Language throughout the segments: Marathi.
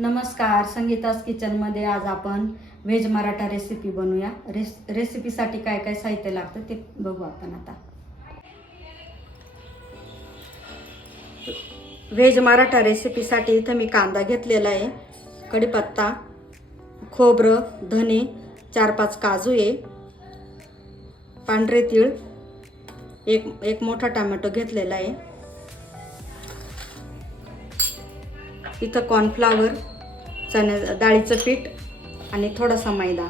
नमस्कार संगीतास किचनमध्ये आज आपण व्हेज मराठा रेसिपी बनवूया. रेस रेसिपीसाठी काय काय साहित्य लागतं ते बघू आपण आता. व्हेज मराठा रेसिपीसाठी इथं मी कांदा घेतलेला आहे कढीपत्ता खोबरं धने चार पाच काजू आहे पांढरे तीळ एक एक मोठा टोमॅटो घेतलेला आहे. इथं कॉर्नफ्लावर चण्या डाळीचं पीठ आणि थोडासा मैदा.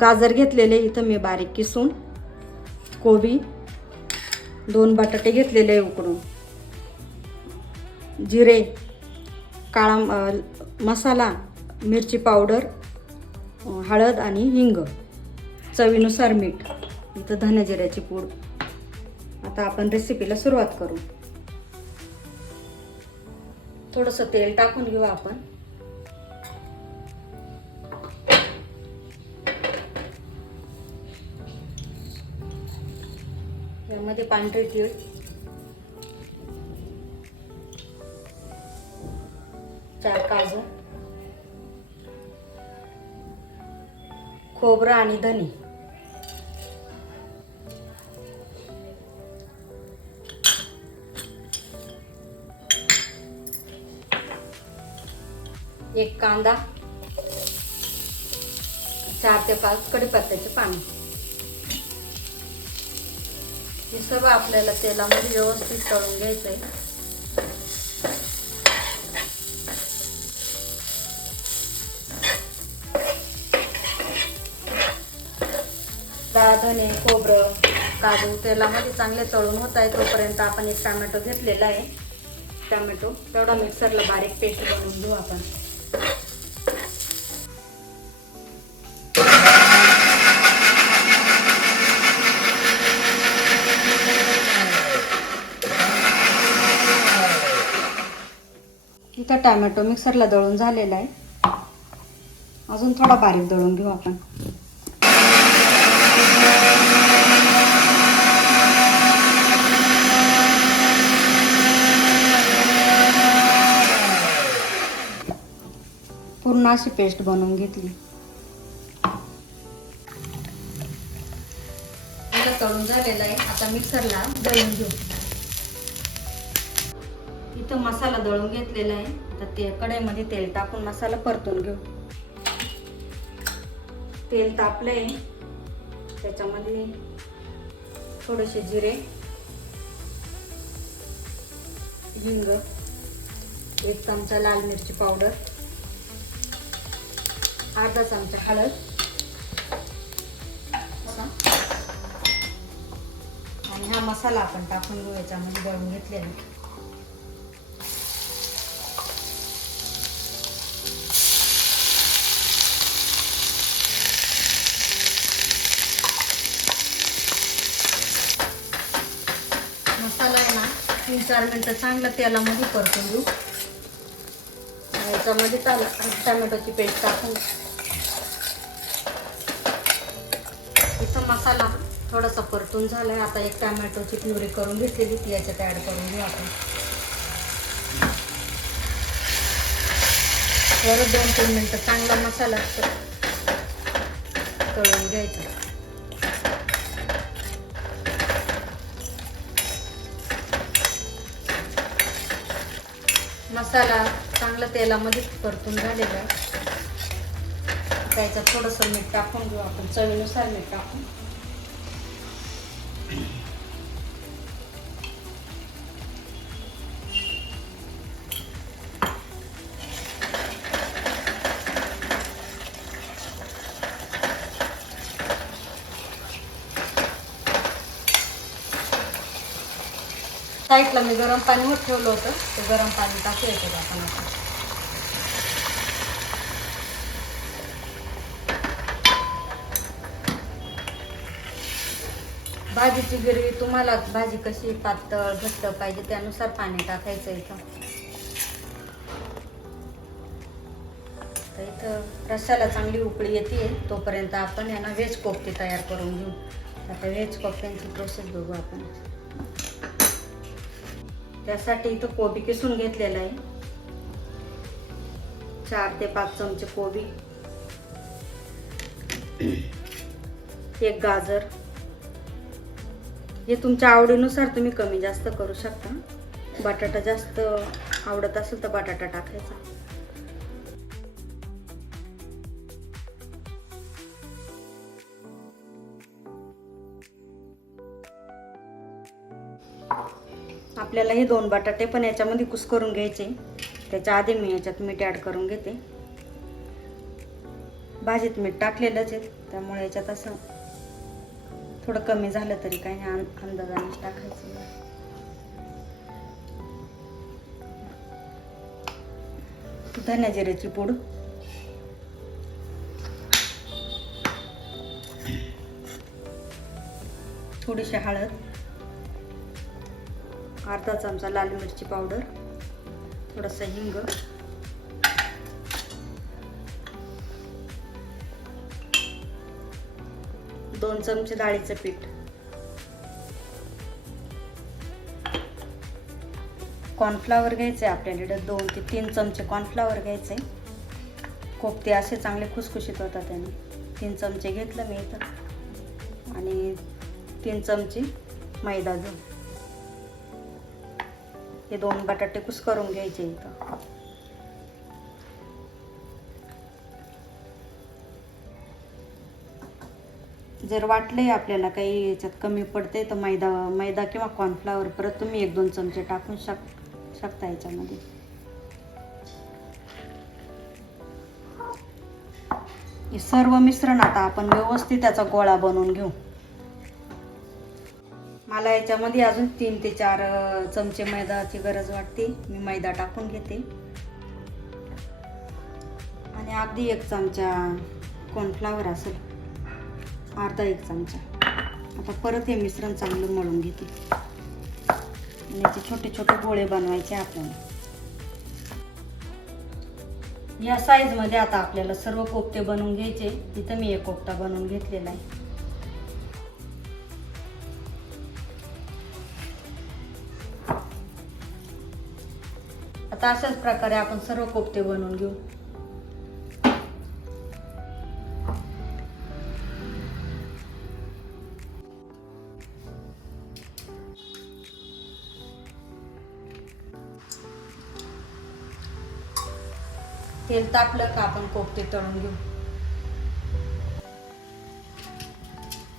गाजर घेतलेले इथं मी बारीक किसून कोबी दोन बटाटे घेतलेले उकडून. जिरे काळा मसाला मिरची पावडर हळद आणि हिंग. चवीनुसार मीठ इथं धनजिऱ्याची पूड. आता आपण रेसिपीला सुरुवात करू. थोडंसं तेल टाकून घेऊ आपण. यामध्ये पांढरे तीळ. चार काजू. खोबरं आणि धने. एक कांदा चार ते पाच कढीपत्त्याचे पाणी हे सर्व आपल्याला तेलामध्ये व्यवस्थित तळून घ्यायचं आहे डाळ धने खोबरं काजू तेलामध्ये चांगले तळून होत आहे. तोपर्यंत आपण एक टॅमॅटो घेतलेला आहे. टॅमॅटो तेवढा मिक्सरला बारीक पेस्ट बनवून घेऊ आपण. इथं टॅमॅटो मिक्सरला दळून झालेला आहे. अजून थोडा बारीक दळून घेऊ आपण. पूर्ण अशी पेस्ट बनवून घेतली. आता तळून झालेलं आहे आता मिक्सरला दळून घेऊ. इथं मसाला दळून घेतलेला आहे. आता ते कढईमध्ये तेल टाकून मसाला परतून घेऊ. तेल तापलंय. त्याच्यामध्ये थोडेसे जिरे हिंग एक चमचा लाल मिरची पावडर अर्धा चमचा हळद. आणि हा मसाला आपण टाकून घेऊ याच्यामध्ये दळून घेतलेला मसाला आहे ना तीन चार मिनटं चांगलं तेलामध्ये परतून घेऊ. याच्यामध्ये चाल टमॅटोची पेस्ट टाकून. इथं मसाला थोडासा परतून झालाय. आता एक टमॅटोची प्युरी करून घेतलेली ती याच्यात ॲड करून घेऊ आपण. परत दोन तीन मिनटं चांगला मसाला तळून घ्यायचा. मसाला चांगला तेलामध्ये परतून झालेला आहे. त्याच्यात थोडंसं मीठ टाकून घेऊ आपण चवीनुसार मीठ टाकून. साईडला मी गरम पाणी मग ठेवलं होतं. ते गरम पाणी टाकू येते आपण आता. भाजीची गिरवी तुम्हाला भाजी कशी पातळ घट्ट पाहिजे त्यानुसार पाणी टाकायचं इथं. तर इथं रस्स्याला चांगली उकळी येते. तोपर्यंत आपण यांना व्हेज कोफ्ती तयार करून घेऊ. आता व्हेज कोफ्त्यांची प्रोसेस बघू आपण. त्यासाठी इथं कोबी किसून घेतलेलं आहे. चार ते पाच चमचे कोबी. एक गाजर. हे तुमच्या आवडीनुसार तुम्ही कमी जास्त करू शकता. बटाटा जास्त आवडत असेल तर बटाटा टाकायचा. आपल्याला हे दोन बटाटे पण याच्यामध्ये कुस करून घ्यायचे. त्याच्या आधी मी याच्यात मीठ ॲड करून घेते. भाजीत मीठ टाकलेलंच आहे त्यामुळे याच्यात असं थोडं कमी झालं तरी काही नाही अं- टाकायचं धन्या जिऱ्याची पूड. थोडीशी हळद. अर्धा चमचा लाल मिरची पावडर थोडंसं हिंग. दोन चमचे डाळीचं पीठ. कॉर्नफ्लावर घ्यायचे आपल्याकडे दोन ते तीन चमचे कॉर्नफ्लावर घ्यायचे कोफते असे चांगले खुसखुशीत होतात त्याने तीन चमचे घेतलं मी इथं. आणि तीन चमचे मैदा घेऊन. हे दोन बटाटे कुस करून घ्यायचे इथं. जर वाटलंय आपल्याला काही याच्यात कमी पडते तर मैदा मैदा किंवा कॉर्नफ्लावर परत तुम्ही एक दोन चमचे टाकून शक शकता याच्यामध्ये. सर्व मिश्रण आता आपण व्यवस्थित त्याचा गोळा बनवून घेऊ. मला याच्यामध्ये अजून तीन ते चार चमचे मैदाची गरज वाटते. मी मैदा टाकून घेते. आणि अगदी एक चमचा कॉर्नफ्लावर असेल. अर्धा एक चमचा. आता परत हे मिश्रण चांगलं मळून घेते. आणि याचे छोटे छोटे गोळे बनवायचे आपल्याला या साईजमध्ये आता आपल्याला सर्व कोपते बनवून घ्यायचे. तिथं मी एक कोपता बनवून घेतलेला आहे. आता अशाच प्रकारे आपण सर्व कोफ्ते बनवून घेऊ. तेल तापलं का आपण कोफ्ते तळून घेऊ.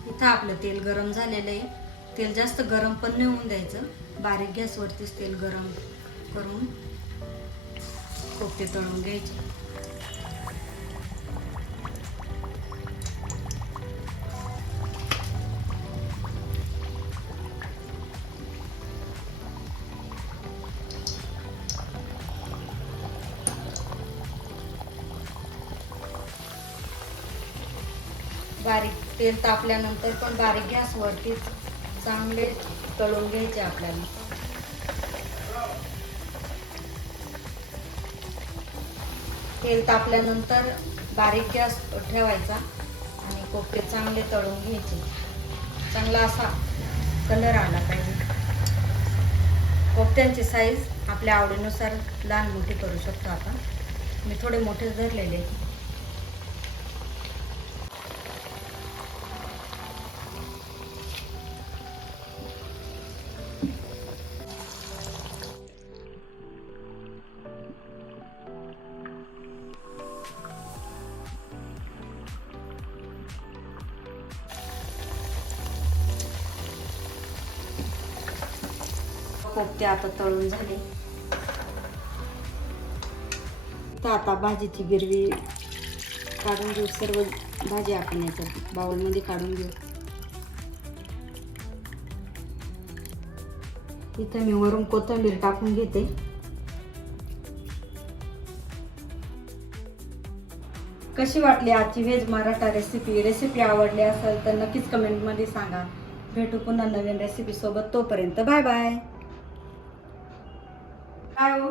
इथं आपलं तेल गरम झालेलं आहे. तेल जास्त गरम पण नाही होऊन द्यायचं. बारीक गॅसवरतीच तेल गरम करून कोफ्ते तळून घ्यायचे. बारीक तेल तापल्यानंतर पण बारीक गॅसवरती चांगले तळून घ्यायचे आपल्याला. तेल तापल्यानंतर बारीक गॅस ठेवायचा आणि कोपरे चांगले तळून घ्यायचे. चांगला असा कलर आला पाहिजे. कोफ्त्यांची साईज आपल्या आवडीनुसार लहान मोठी करू शकतो आपण. मी थोडे मोठेच धरलेले आहेत. ते आता तळून झाले. तर आता भाजीची गिरवी काढून घेऊ. सर्व भाजी आपण याच्यात बाउलमध्ये काढून घेऊ. इथं मी वरून कोथिंबीर टाकून घेते. कशी वाटली आजची व्हेज मराठा रेसिपी रेसिपी आवडली असेल तर नक्कीच कमेंटमध्ये सांगा. भेटू पुन्हा नवीन रेसिपी सोबत. तोपर्यंत बाय बाय काय हो